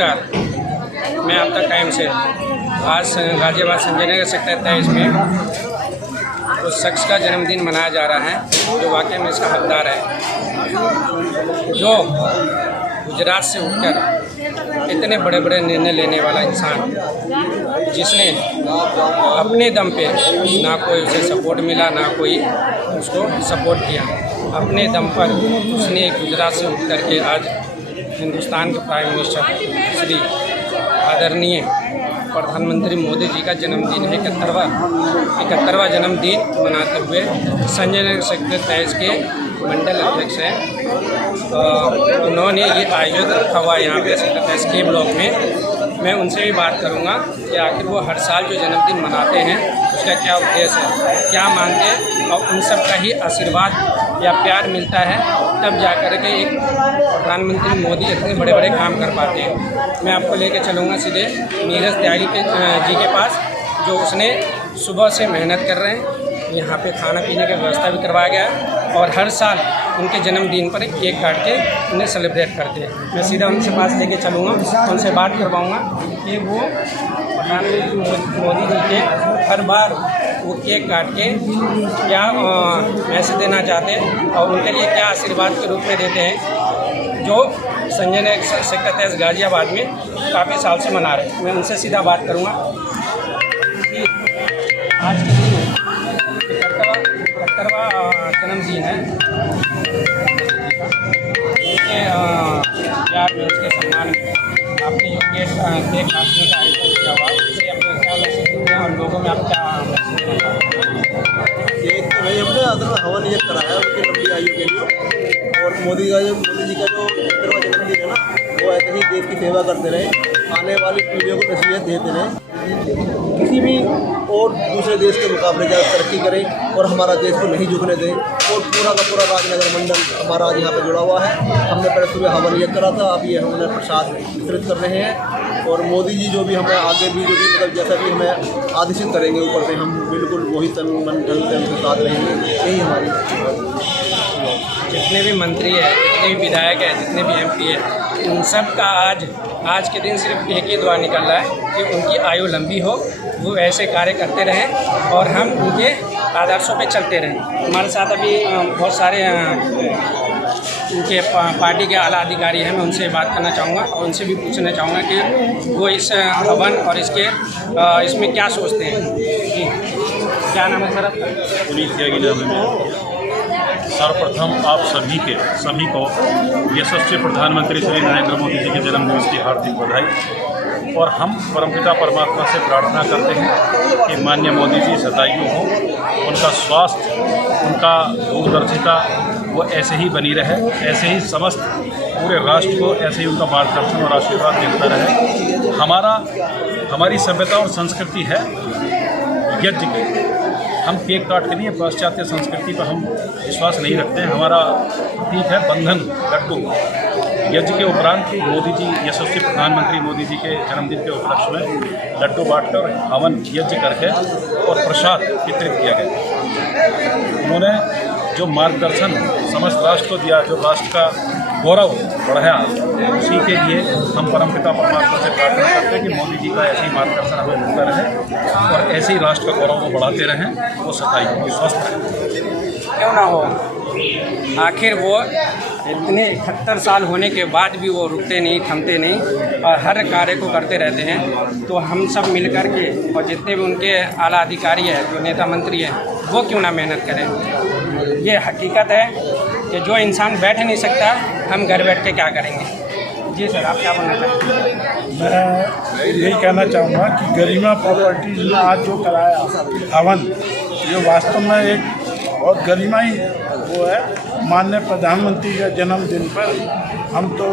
नमस्कार। मैं आपका कायम से आज गाजियाबाद संजय नगर सेक्टर 23 में उस शख्स का जन्मदिन मनाया जा रहा है जो वाकई में इसका हकदार है, जो गुजरात से उठकर इतने बड़े बड़े निर्णय लेने वाला इंसान, जिसने अपने दम पे ना कोई उसे सपोर्ट मिला ना कोई उसको सपोर्ट किया, अपने दम पर उसने गुजरात से उठ करके आज हिंदुस्तान के प्राइम मिनिस्टर श्री आदरणीय प्रधानमंत्री मोदी जी का जन्मदिन है, 71वां जन्मदिन मनाते हुए संजय नगर सेक्टर 23 के मंडल अध्यक्ष हैं, उन्होंने ये आयोजन रखा हुआ यहाँ पे सेक्टर 23 के ब्लॉक में। मैं उनसे भी बात करूँगा कि आखिर वो हर साल जो जन्मदिन मनाते हैं उसका क्या उद्देश्य है, क्या मानते हैं, और उन सब का ही आशीर्वाद या प्यार मिलता है तब जा कर के एक प्रधानमंत्री मोदी इतने बड़े बड़े काम कर पाते हैं। मैं आपको लेकर चलूँगा सीधे नीरज त्यागी जी के पास, जो उसने सुबह से मेहनत कर रहे हैं। यहाँ पे खाना पीने की व्यवस्था भी करवाया गया है और हर साल उनके जन्मदिन पर एक केक काट के उन्हें सेलिब्रेट करते हैं। मैं सीधा उनसे पास लेके चलूँगा, उनसे बात करवाऊँगा कि वो प्रधानमंत्री मोदी जी के हर बार वो केक काट के क्या मैसेज देना चाहते हैं और उनके लिए क्या आशीर्वाद के रूप में देते हैं, जो संजय नगर सेक्टर 23 गाजियाबाद में काफ़ी साल से मना रहे हैं। मैं उनसे सीधा बात करूँगा कि आज के दिन 71वां जन्मदिन है, उसके प्यार में, उसके सम्मान में आपने जो केक काटने का आयोजन किया हुआ, उससे अपने क्या मैसेज देते हैं और लोगों में आप क्या मैसेज देना चाहते हैं? केक तो नहीं, हमने अदर हवन ये कराया उनकी लंबी आयु के लिए, और मोदी जी का जो 71वां जन्मदिन है ना, वो ऐसे ही देश की सेवा करते रहे, आने वाली पीढ़ियों को नसीहत देते रहे, किसी भी और दूसरे देश के मुकाबले ज़्यादा तरक्की करें और हमारा देश को नहीं झुकने दें। और पूरा का पूरा राजनगर मंडल हमारा आज यहाँ पर जुड़ा हुआ है। हमने पहले सुबह हवन ये करा था, अब ये हमने प्रसाद वितरित कर रहे हैं, और मोदी जी जो भी हमें आगे भी जो भी मतलब जैसा भी हमें आदेशित करेंगे ऊपर से, हम बिल्कुल वही तन मन धन से उनके साथ रहेंगे। यही हमारी, जितने भी मंत्री हैं, जितने भी विधायक हैं, जितने भी MP हैं, उन सब का आज के दिन सिर्फ एक ही दुआ निकल रहा है कि उनकी आयु लंबी हो, वो ऐसे कार्य करते रहें और हम उनके आदर्शों पे चलते रहें। हमारे साथ अभी बहुत सारे उनके पार्टी के आला अधिकारी हैं, मैं उनसे बात करना चाहूँगा और उनसे भी पूछना चाहूँगा कि वो इस हवन और इसमें क्या सोचते हैं। जी, क्या नाम है सर आपका? पुनीत त्यागी नाम है। सर्वप्रथम आप सभी को यशस्वी प्रधानमंत्री श्री नरेंद्र मोदी जी के जन्मदिवस की हार्दिक बधाई। और हम परमपिता परमात्मा से प्रार्थना करते हैं कि माननीय मोदी जी शतायु हो, उनका स्वास्थ्य, उनका दूरदर्शिता वो ऐसे ही बनी रहे, ऐसे ही समस्त पूरे राष्ट्र को ऐसे ही उनका मार्गदर्शन और आशीर्वाद मिलता रहे। हमारी सभ्यता और संस्कृति है यज्ञ की। हम केक काट के लिए पाश्चात्य संस्कृति पर हम विश्वास नहीं रखते हैं। हमारा प्रतीक है बंधन लड्डू। यज्ञ के उपरांत मोदी जी, यशस्वी प्रधानमंत्री मोदी जी के जन्मदिन के उपलक्ष्य में लड्डू बांटकर हवन यज्ञ करके और प्रसाद वितरित किया गया। उन्होंने जो मार्गदर्शन समस्त राष्ट्र को दिया, जो राष्ट्र का गौरव बढ़ाया, उसी के लिए हम परमपिता परमात्मा से प्रार्थना करते हैं कि मोदी जी का ऐसे ही मार्गदर्शन हमें मिलता रहे और ऐसे ही राष्ट्र का गौरव को बढ़ाते रहें, वो शतायु स्वस्थ रहें। क्यों ना हो, आखिर वो इतने 71 साल होने के बाद भी वो रुकते नहीं, थमते नहीं और हर कार्य को करते रहते हैं। तो हम सब मिल कर के और जितने भी उनके आला अधिकारी हैं, जो नेता मंत्री हैं, वो क्यों ना मेहनत करें। ये हकीकत है कि जो इंसान बैठ नहीं सकता, हम घर बैठ के क्या करेंगे। जी सर, आप क्या बोलना चाहेंगे? मैं यही कहना चाहूँगा कि गरिमा प्रॉपर्टीज ने आज जो कराया हवन, ये वास्तव में एक बहुत गरिमा ही वो है। माननीय प्रधानमंत्री के जन्मदिन पर हम तो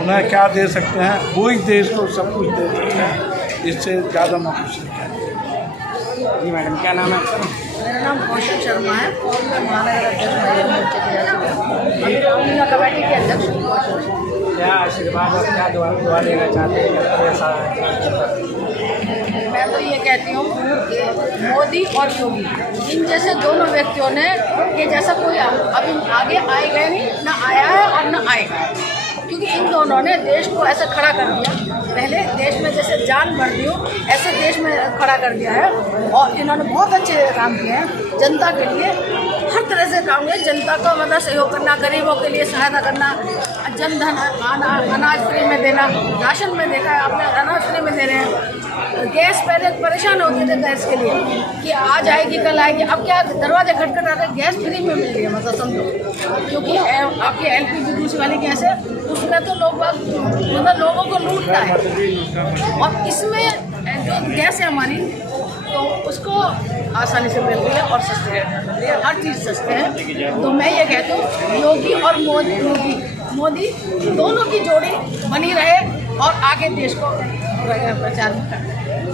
उन्हें क्या दे सकते हैं, वो ही देश को सब कुछ दे सकते हैं, इससे ज़्यादा मैं कुछ नहीं कहता। जी मैडम, क्या नाम है आपका? मेरा नाम कौशिक शर्मा है और मैं महानगर अध्यक्ष कमेटी के अध्यक्ष। क्या आशीर्वाद और क्या दुआ लेना चाहते हैं ऐसा? मैं तो ये कहती हूँ कि मोदी और योगी, इन जैसे दोनों व्यक्तियों ने ये जैसा कोई अभी आगे आएगा नहीं, ना आया है और ना आएगा। क्योंकि इन दोनों ने देश को ऐसे खड़ा कर दिया। पहले देश में जैसे जान बढ़ दी हो ऐसे देश में खड़ा कर दिया है और इन्होंने बहुत अच्छे काम किए हैं जनता के लिए। हर तरह से काम किया, जनता को मतलब सहयोग करना, गरीबों के लिए सहायता करना, जन धन अनाज फ्री में देना, राशन में देखा है आपने, अनाज फ्री में दे रहे हैं। गैस पहले परेशान होते थे गैस के लिए कि आज आएगी कल आएगी, अब क्या दरवाजे खटखटाते गैस फ्री में मिल रही है, मतलब समझो। क्योंकि आपकी LPG दूसरी वाली गैस है उसमें तो लोग मतलब लोगों को लूटता है, और इसमें जो गैस है हमारी तो उसको आसानी से मिल रही है और सस्ते है, हर चीज़ सस्ते है। तो मैं ये कहती हूँ योगी और मोदी दोनों की जोड़ी बनी रहे और आगे देश को प्रचार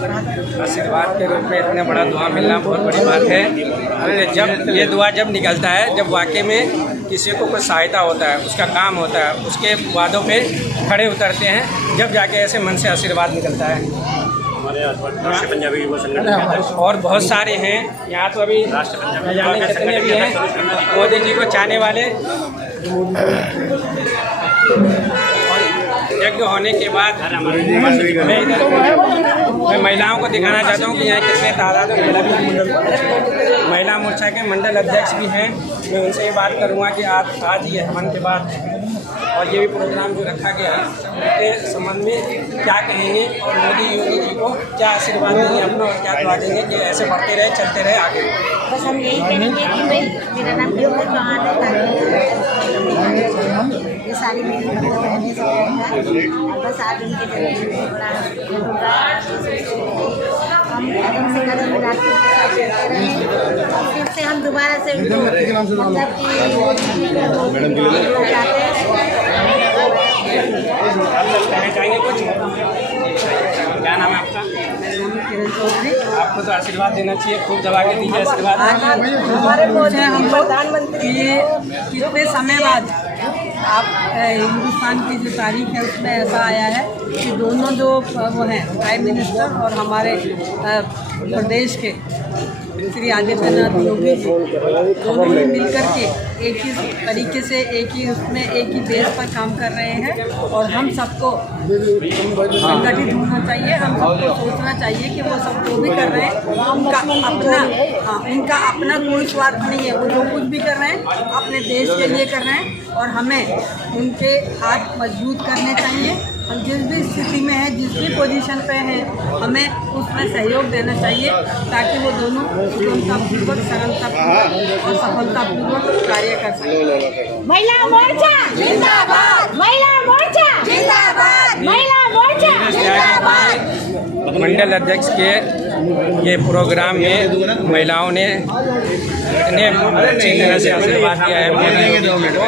बढ़ाते। आशीर्वाद के रूप में इतना बड़ा दुआ मिलना बहुत बड़ी बात है। और जब ये दुआ जब निकलता है जब वाकई में किसी को कोई सहायता होता है, उसका काम होता है, उसके वादों पे खड़े उतरते हैं, जब जाके ऐसे मन से आशीर्वाद निकलता है। राष्ट्रीय पंजाबी युवा संगठन और बहुत सारे हैं यहाँ तो अभी न जाने कितने भी हैं मोदी जी को चाहने वाले। यज्ञ होने के बाद मैं महिलाओं को दिखाना चाहता हूँ कि यहाँ कितने तादाद में महिला मोर्चा के मंडल अध्यक्ष भी हैं। मैं उनसे ये बात करूँगा कि आज ये हवन के बाद और ये भी प्रोग्राम जो रखा गया है उसके संबंध में क्या कहेंगे और योगी जी को क्या आशीर्वाद देंगे अपना और क्या दुआ देंगे कि ऐसे बढ़ते रहे चलते रहे आगे। बस हम यही कहेंगे कि भाई मेरा नाम योगी चौहान है, ये सारी मेरी बहनें सब और बस आज उनके जन्मदिन बड़ा हम कदम से कदम मिलाते रहे और फिर से हम दोबारा से मतलब कहना चाहेंगे कुछ? क्या नाम है आपका? आपको तो आशीर्वाद देना चाहिए, खूब दबा के दीजिए आशीर्वाद। हमारे बोले हम प्रधानमंत्री कितने समय बाद आप हिंदुस्तान की जो तारीख है उसमें ऐसा आया है कि दोनों जो वो हैं प्राइम मिनिस्टर और हमारे प्रदेश के श्री आदित्यनाथ योगी जी दोनों ही मिलकर के एक ही तरीके से एक ही उसमें एक ही बेस पर काम कर रहे हैं। और हम सबको संगठित होना चाहिए, हम सबको सोचना चाहिए कि वो सब जो भी कर रहे हैं उनका अपना कोई स्वार्थ नहीं है। वो जो कुछ भी कर रहे हैं अपने देश के लिए कर रहे हैं और हमें उनके हाथ मजबूत करने चाहिए। हम जिस भी स्थिति में हैं, जिस भी पोजीशन पे हैं, हमें उसमें सहयोग देना चाहिए ताकि वो दोनों सुगमतापूर्वक, सरलतापूर्वक और सफलतापूर्वक कार्य कर सकें। महिला मोर्चा जिंदाबाद, महिला मोर्चा जिंदाबाद, महिला मोर्चा जिंदाबाद। मंडल अध्यक्ष के ये प्रोग्राम में महिलाओं ने इतने अच्छी तरह से आशीर्वाद दिया है मोदी योगी को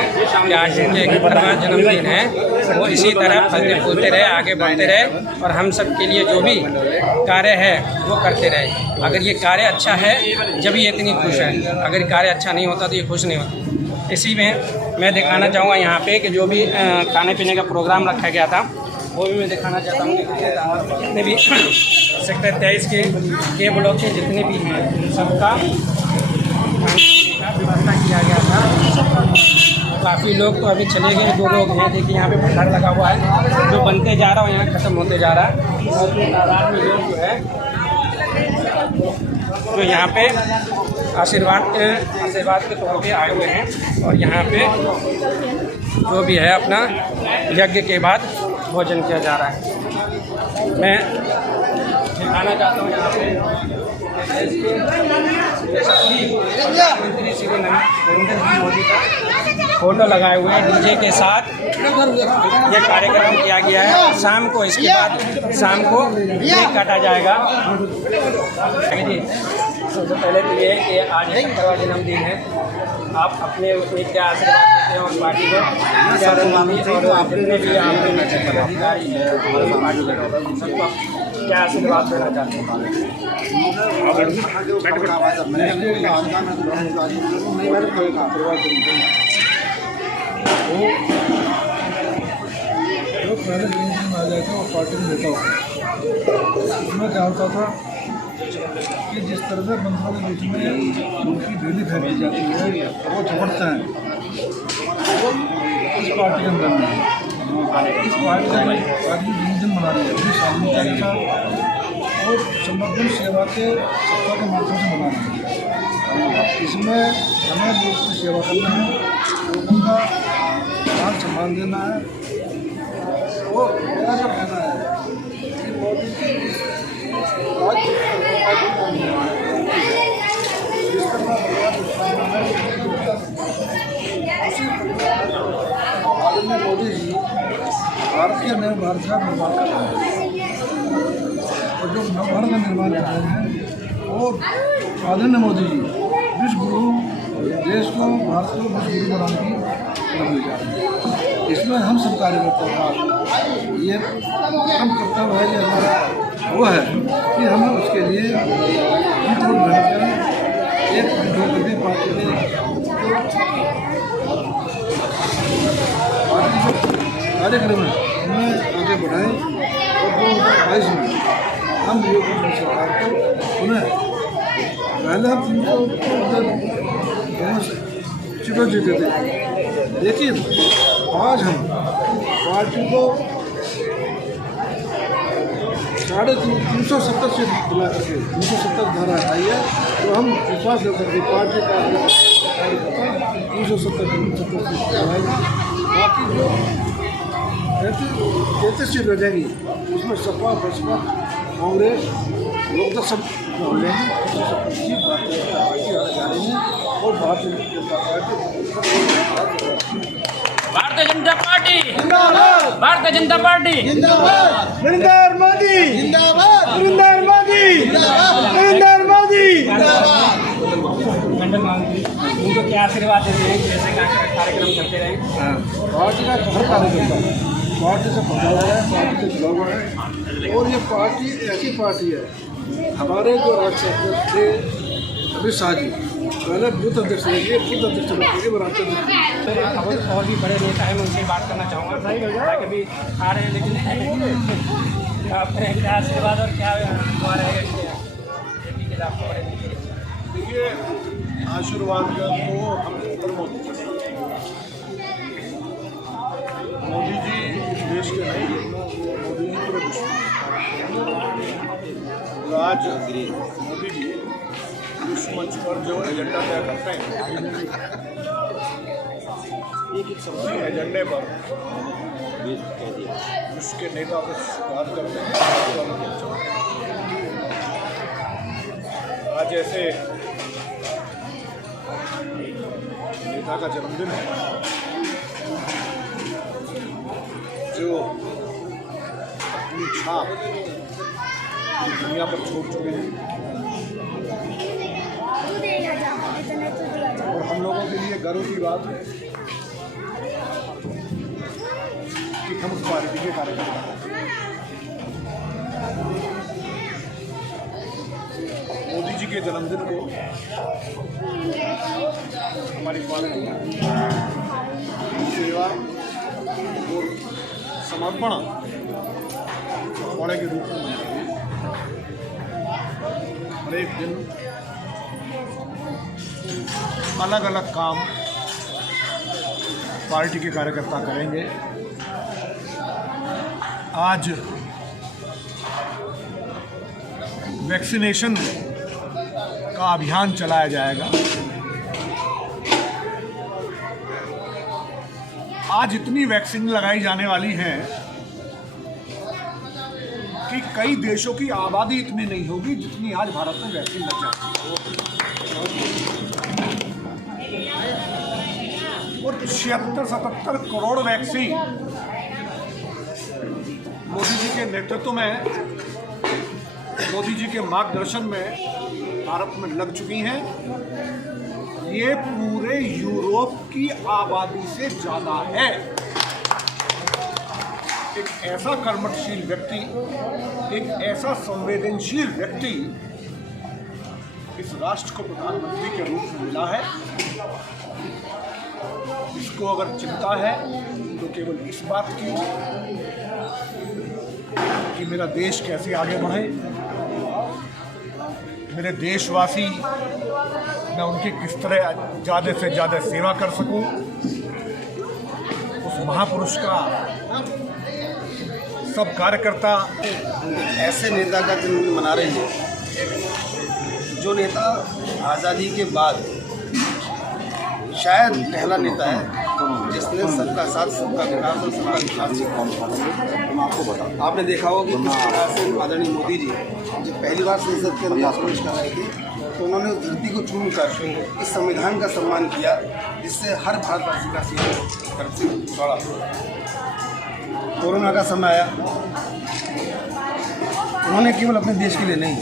कि आज उनके 11वां जन्मदिन है, वो इसी तरह फलते फूलते रहे, आगे बढ़ते रहे और हम सब के लिए जो भी कार्य है वो करते रहे। अगर ये कार्य अच्छा है जब ये इतनी खुश है, अगर कार्य अच्छा नहीं होता तो ये खुश नहीं होता। इसी में मैं दिखाना चाहूँगा यहाँ पे कि जो भी खाने पीने का प्रोग्राम रखा गया था वो भी मैं दिखाना चाहता हूँ कि जितने भी सेक्टर 23 के ब्लॉक के जितने भी हैं सबका व्यवस्था किया गया था। काफ़ी लोग तो अभी चले गए, 2 लोग हैं। देखिए यहाँ पे भंडार लगा हुआ है जो बनते जा रहा है, यहाँ ख़त्म होते जा रहा है। और तादाद में लोग जो है जो यहाँ पे आशीर्वाद के तौर पे आए हुए हैं और यहाँ पे जो भी है अपना यज्ञ के बाद भोजन किया जा रहा है। मैं दिखाना चाहता हूँ यहाँ पे प्रधानमंत्री श्री नरेंद्र मोदी का फोटो लगाए हुए हैं डीजे के साथ ये कार्यक्रम किया गया है। शाम को इसके बाद शाम को केक काटा जाएगा। सबसे पहले तो ये है कि आज 70वां जन्मदिन है, आप अपने उसमें क्या आशीर्वाद देते हैं और पार्टी को क्या और जितने भी आपके पदाधिकारी हैं हमारे पार्टी के लोग सबको क्या आशीर्वाद देना चाहते हैं? जो पहले जन्मदिन आ जाए था वो पार्टी में देता होता, उसमें क्या होता था कि जिस तरह से बंदों के बीच में उनकी डेली फैली जाती है वो झपटते हैं, वो इस पार्टी के अंदर में आने इस पार्टी का आज भी जन्मदिन मना रही है अपनी स्वाधीनता के साथ और समर्पण सेवा के सत्ता के माध्यम से मना रही है। इसमें हमें लोग की सेवा करना है, लोगों का मान सम्मान देना है और मेरा जो कहना है कि मोदी जी आज जिस तरह आदरणीय मोदी जी भारत के नए भारत का निर्माण कर रहे हैं और जो नव भारत का निर्माण कर रहे हैं वो आदरणीय मोदी जी विश्व गुरु देश को भारत को विश्व गुरु बनाने की लगी जा रही है। इसमें हम सब कार्यकर्ताओं का ये हम कर्तव्य है, ये हमारा वो है कि हम उसके लिए थोड़ी मेहनत करें, एक करके पार्टी के कार्यक्रम है उन्हें आगे बढ़ाएं और 2022 में हम योग सरकार को उन्हें पहले हम सीटों जीते थे, लेकिन आज हम पार्टी को 370 सीट दिला करके 370 धारा हटाई है, तो हम विश्वास करते हैं पार्टी का 370 सीट दिलाएगी। बाकी जो 33 सीट रह जाएगी उसमें सपा बसपा कांग्रेस लोग तो सब लेंगे और भारतीय जनता पार्टी भारतीय जनता पार्टी नरेंद्र मोदी जिंदाबाद, नरेंद्र मोदी नरेंद्र मोदी उनको क्या आशीर्वाद देते हैं, कैसे कार्यक्रम करते रहे? पार्टी का हर कार्यकर्ता पार्टी से पता है, पार्टी से जुड़ा हुआ है और ये पार्टी ऐसी पार्टी है। हमारे जो राष्ट्रीय अध्यक्ष थे अमित शाह जी पहले बूथ अध्यक्ष रहे, बूथ अध्यक्ष रहे राष्ट्रीय अध्यक्ष। और भी बड़े नेता हैं, मैं उनसे बात करना चाहूँगा कभी आ रहे हैं, लेकिन आप क्या आशीर्वाद और क्या हुआ रहेगा के खिलाफ? देखिए, आशीर्वाद का तो हम ऊपर मोदी जी इस देश के नहीं, मोदी जी पूरे विश्व में। आज मोदी जी विश्व मंच पर जो एजेंडा तय करते हैं, एक सब्जी एजेंडे पर विश्व के नेता को स्वीकार करते हैं। आज ऐसे नेता का जन्मदिन है जो अपनी छाप दुनिया पर छोड़ चुके हैं और हम लोगों के लिए गर्व की बात है कि हम उस पार्टी के कार्यकर्ता हैं। मोदी जी के जन्मदिन को हमारी पार्टी सेवा और समर्पण पौड़े के रूप में हर एक दिन अलग अलग काम पार्टी के कार्यकर्ता करेंगे। आज वैक्सीनेशन का अभियान चलाया जाएगा। आज इतनी वैक्सीन लगाई जाने वाली है कि कई देशों की आबादी इतनी नहीं होगी जितनी आज भारत में वैक्सीन लग जाती है। और 76-77 करोड़ वैक्सीन मोदी जी के नेतृत्व में, मोदी जी के मार्गदर्शन में भारत में लग चुकी हैं। ये पूरे यूरोप की आबादी से ज़्यादा है। एक ऐसा कर्मठशील व्यक्ति, एक ऐसा संवेदनशील व्यक्ति इस राष्ट्र को प्रधानमंत्री के रूप में मिला है। इसको अगर चिंता है तो केवल इस बात की कि मेरा देश कैसे आगे बढ़े, मेरे देशवासी, मैं उनकी किस तरह ज़्यादा से ज़्यादा सेवा कर सकूं, उस महापुरुष का सब कार्यकर्ता ऐसे नेता का जन्मदिन मना रहे हैं जो नेता आज़ादी के बाद शायद पहला नेता है जिसने सबका साथ, सबका विकास और सबका विकास सीखा। आपको बता, आपने देखा होगा कि किस प्रकार से आदरणीय मोदी जी जब पहली बार संसद के अंदर प्रवेश कर रहे थे तो उन्होंने उस धरती को चूम कर इस संविधान का सम्मान किया, जिससे हर भारतवासी का सीना गर्व से दौड़ा। कोरोना का समय आया, उन्होंने केवल अपने देश के लिए नहीं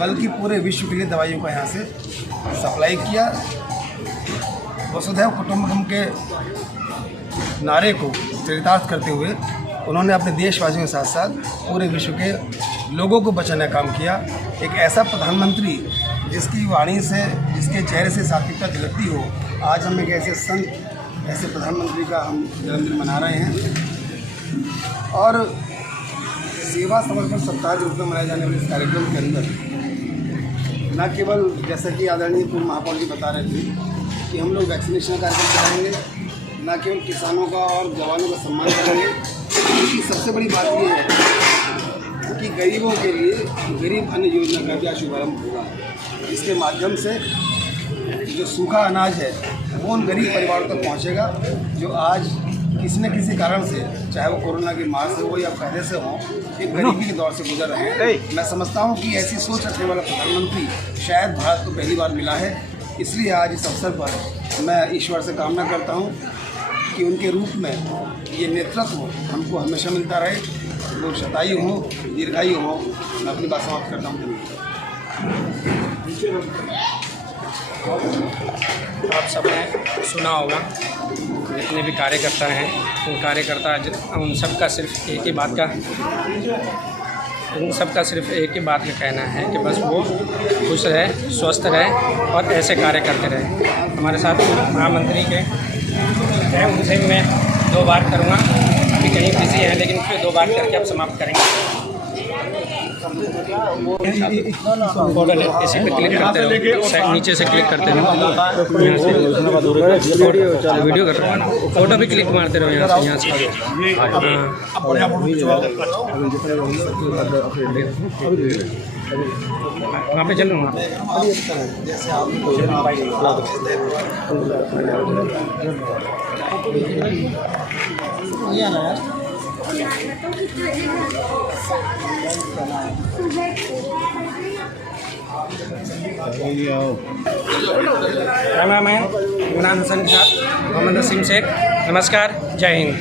बल्कि पूरे विश्व के लिए दवाइयों का यहाँ से सप्लाई किया। वसुधैव कुटुंबकम के नारे को चरितार्थ करते हुए उन्होंने अपने देशवासियों के साथ साथ पूरे विश्व के लोगों को बचाने का काम किया। एक ऐसा प्रधानमंत्री जिसकी वाणी से, जिसके चेहरे से सात्विकता झलकती हो, आज हम एक ऐसे संत, ऐसे प्रधानमंत्री का हम जन्मदिन मना रहे हैं। और सेवा समर्पण सप्ताह के रूप में मनाए जाने वाले इस कार्यक्रम के अंदर न केवल जैसा कि आदरणीय पूर्व महापौर जी बता रहे थे कि हम लोग वैक्सीनेशन कार्यक्रम कराएंगे, न केवल किसानों का और जवानों का सम्मान करेंगे, क्योंकि सबसे बड़ी बात ये है कि गरीबों के लिए गरीब अन्न योजना का भी शुभारंभ होगा। इसके माध्यम से जो सूखा अनाज है वो उन गरीब परिवारों तक पहुँचेगा जो आज किसी न किसी कारण से, चाहे वो कोरोना की मार से हो या पहले से हो, एक गरीबी के दौर से गुजर रहे हैं। मैं समझता हूँ कि ऐसी सोच रखने वाला प्रधानमंत्री शायद भारत को पहली बार मिला है। इसलिए आज इस अवसर पर मैं ईश्वर से कामना करता हूँ कि उनके रूप में ये नेतृत्व हमको हमेशा मिलता रहे, लोग शतायु हों, दीर्घायु हों। मैं अपनी बात समाप्त करता हूँ। आप सबने सुना होगा जितने भी कार्यकर्ता हैं, उन कार्यकर्ता उन सबका सिर्फ एक ही बात का कहना है कि बस वो खुश रहे, स्वस्थ रहे और ऐसे कार्य करते रहे। हमारे साथ महामंत्री के हैं, उनसे मैं 2 बार करूँगा, अभी कहीं बिजी है लेकिन फिर 2 बार करके अब समाप्त करेंगे। इसी पे क्लिक करते रहो, नीचे से क्लिक करते रहो, वीडियो कर रहे हो, फोटो भी क्लिक मारते रहो यहाँ से वहाँ पे चल रहा हूँ। कैमरामैन इमरान हसन के साथ मोहम्मद नसीम शेख। नमस्कार, जय हिंद।